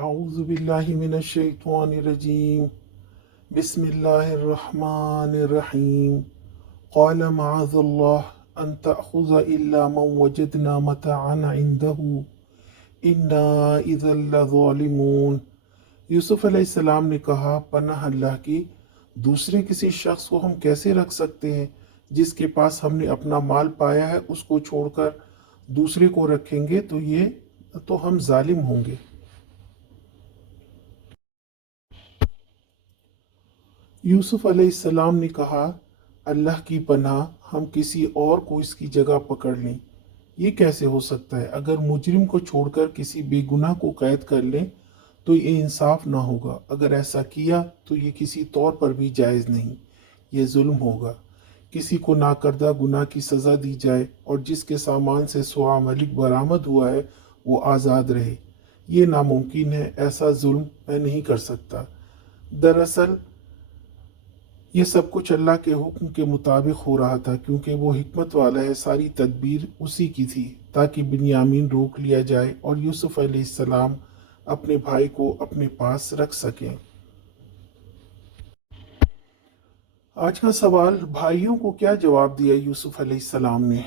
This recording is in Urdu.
أعوذ بالله من الشيطان الرجيم. بسم الله الرحمن الرحيم. قال معاذ الله أن تأخذ إلا من وجدنا متاعنا عنده إنا إذا لظالمون. یوسف علیہ السلام نے کہا، پناہ اللہ کی، دوسرے کسی شخص کو ہم کیسے رکھ سکتے ہیں؟ جس کے پاس ہم نے اپنا مال پایا ہے اس کو چھوڑ کر دوسرے کو رکھیں گے تو ہم ظالم ہوں گے۔ یوسف علیہ السلام نے کہا، اللہ کی پناہ، ہم کسی اور کو اس کی جگہ پکڑ لیں۔ یہ کیسے ہو سکتا ہے؟ اگر مجرم کو چھوڑ کر کسی بے گناہ کو قید کر لیں تو یہ انصاف نہ ہوگا۔ اگر ایسا کیا تو یہ کسی طور پر بھی جائز نہیں، یہ ظلم ہوگا۔ کسی کو ناکردہ گناہ کی سزا دی جائے اور جس کے سامان سے سوا ملک برآمد ہوا ہے وہ آزاد رہے، یہ ناممکن ہے۔ ایسا ظلم میں نہیں کر سکتا۔ دراصل یہ سب کچھ اللہ کے حکم کے مطابق ہو رہا تھا، کیونکہ وہ حکمت والا ہے۔ ساری تدبیر اسی کی تھی تاکہ بنیامین روک لیا جائے اور یوسف علیہ السلام اپنے بھائی کو اپنے پاس رکھ سکیں۔ آج کا سوال، بھائیوں کو کیا جواب دیا یوسف علیہ السلام نے؟